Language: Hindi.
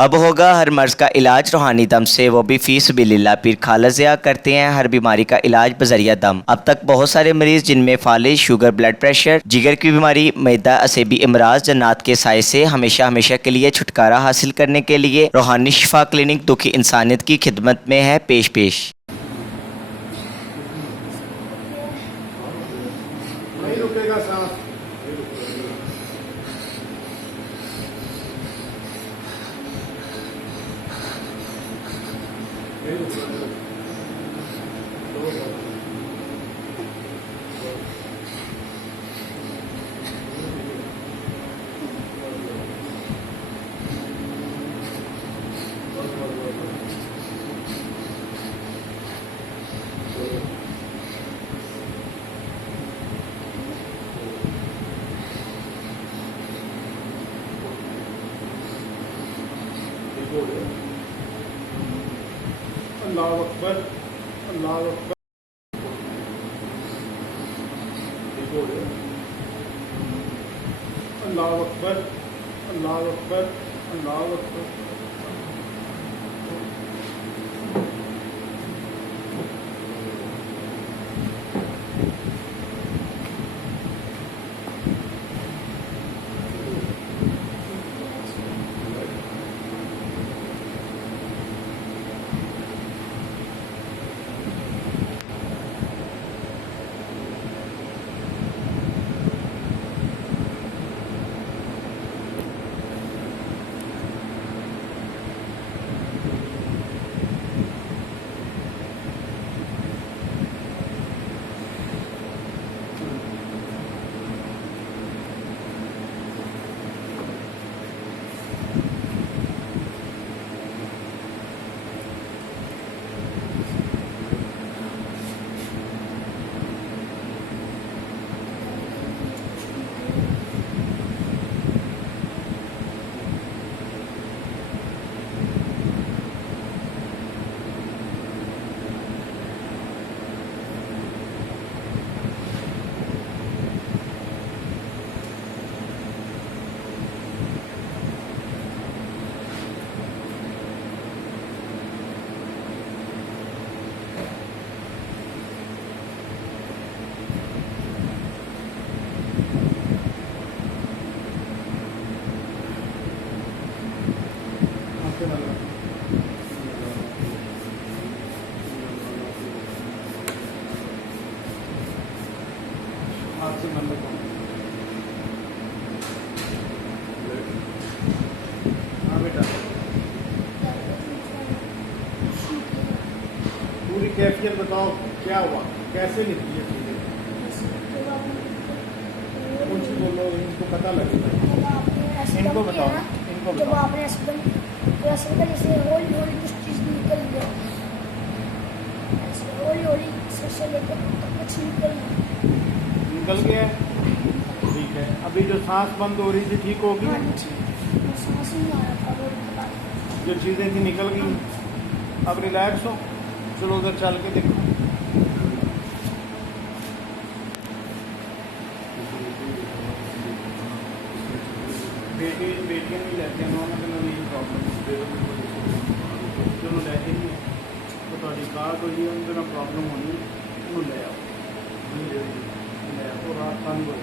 अब होगा हर मर्ज का इलाज रूहानी दम से, वो भी फी सबिलिल्लाह। पीर खालद ज़िया करते हैं हर बीमारी का इलाज बजरिया दम। अब तक बहुत सारे मरीज जिनमें फालिज, शुगर, ब्लड प्रेशर, जिगर की बीमारी, मैदा, असेबी इमराज, जन्नात के साय से हमेशा हमेशा के लिए छुटकारा हासिल करने के लिए रूहानी शिफा क्लिनिक दुखी इंसानियत की खिदमत में है पेश। नहीं रुकेगा सांस। अल्लाह अकबर, अल्लाह अकबर। अल्लाह अकबर, अल्लाह अकबर, अल्लाह अकबर। हाथ से मन लगा। हाँ बेटा, पूरी कैफियत बताओ, क्या हुआ, कैसे निकली है चीजें? कुछ बोलो, इनको पता लगेगा। इनको बताओ, इनको जब बताओ। आपने जैसे हौली हौली कुछ चीज निकल गया, ऐसे हौली हौली से लेकर कुछ निकल गया है? ठीक है। अभी जो सांस बंद हो रही थी ठीक होगी? हाँ जी, सांस नहीं आ रहा था वो बाद। जो चीज़ें थी निकल गई, अब रिलैक्स हो। चलो उधर चल के देखो। बेटियां नहीं लेते हैं, उन्होंने कहना नहीं प्रॉब्लम चलो लेते नहीं है तो थोड़ी कार को जी उनके ना प्रॉब्लम होनी, उन्होंने ले आओ, ले आओ, रात तंग हो